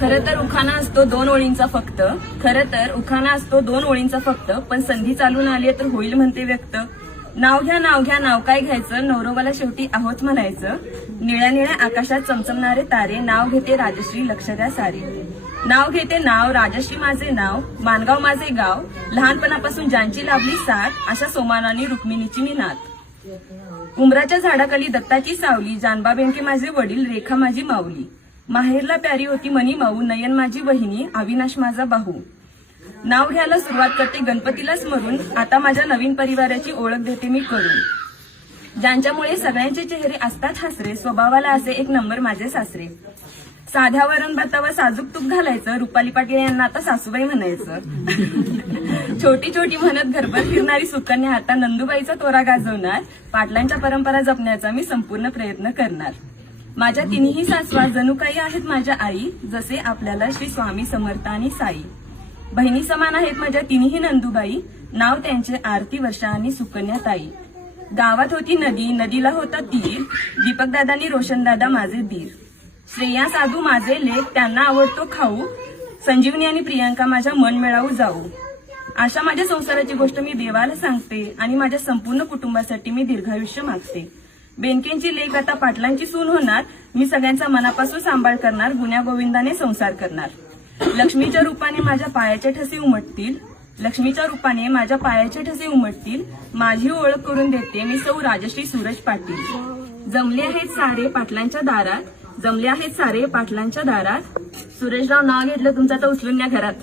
खरं तर उखाणा असतो 2 ओळींचा फक्त. खरं तर उखाणा असतो 2 ओळींचा फक्त. पण संधी चालून आली तर होईल म्हणते व्यक्त. नाव घ्या नाव घ्या नाव काय घ्यायचं, नवरोबाला शेवटी आहोत म्हणायचं. निळ्या निळ्या आकाशात चमचमणारे तारे, नाव घेते राजश्री लक्ष द्या सारे. नाव घेते नाव राजश्री माझे नाव, मानगाव माझे गाव, लहानपणापासून ज्यांची लाभली साथ, अशा सोमानानी रुक्मिणीची मी नात. उंबराच्या झाडाखाली दत्ताची सावली, जानबा बेंके माझे वडील, रेखा माझी माऊली. माहेरला प्यारी होती मनी माऊ, नयन माझी बहिणी, अविनाश माझा भाऊ. नाव घ्यायला सुरुवात करते गणपतीला स्मरून, आता माझ्या नवीन परिवाराची ओळख देते मी करून. ज्यांच्यामुळे सगळ्यांचे चेहरे असतात हसरे, स्वभावाला असे एक नंबर माझे सासरे. साध्या वरण भातावर साजूक तूप घालायचं, रुपाली पाटील यांना आता सासूबाई म्हणायचं. छोटी छोटी म्हणत घरभर फिरणारी सुकन्या आता नंदुबाईचा तोरा गाजवणार. पाटलांच्या परंपरा जपण्याचा मी संपूर्ण प्रयत्न करणार. माझ्या तिन्ही सासवा जणू काही आहेत माझ्या आई, जसे आपल्याला श्री स्वामी समर्थ आणि साई. बहिणी समान आहेत माझ्या तिन्ही नंदुबाई, नाव त्यांचे आरती वर्षा आणि सुकन्या ताई. गावात होती नदी, नदीला होता तीर, दीपकदादांनी रोशनदादा माझे दीर. श्रेया साधू माझे लेख, त्यांना आवडतो खाऊ, संजीवनी आणि प्रियांका माझ्या मन मिळावू जाऊ. अशा माझ्या संसाराची गोष्ट मी देवाला सांगते आणि माझ्या संपूर्ण कुटुंबासाठी मी दीर्घायुष्य मागते. बेनकेंची लेख आता पाटलांची सून होणार, मी सगळ्यांचा मनापासून सांभाळ करणार, गुण्या गोविंदाने संसार करणार. लक्ष्मीच्या रूपाने माझ्या पायाचे ठसे उमटतील, लक्ष्मीच्या रूपाने माझ्या पायाचे ठसे उमटतील. माझी ओळख करून देते मी सौ राजश्री सूरज पाटील. जमले आहेत सारे पाटलांच्या दारात, जमले आहेत सारे पाटलांच्या दारात. सुरेशराव नाव घेतलं तुमचं तर उचलून या घरात.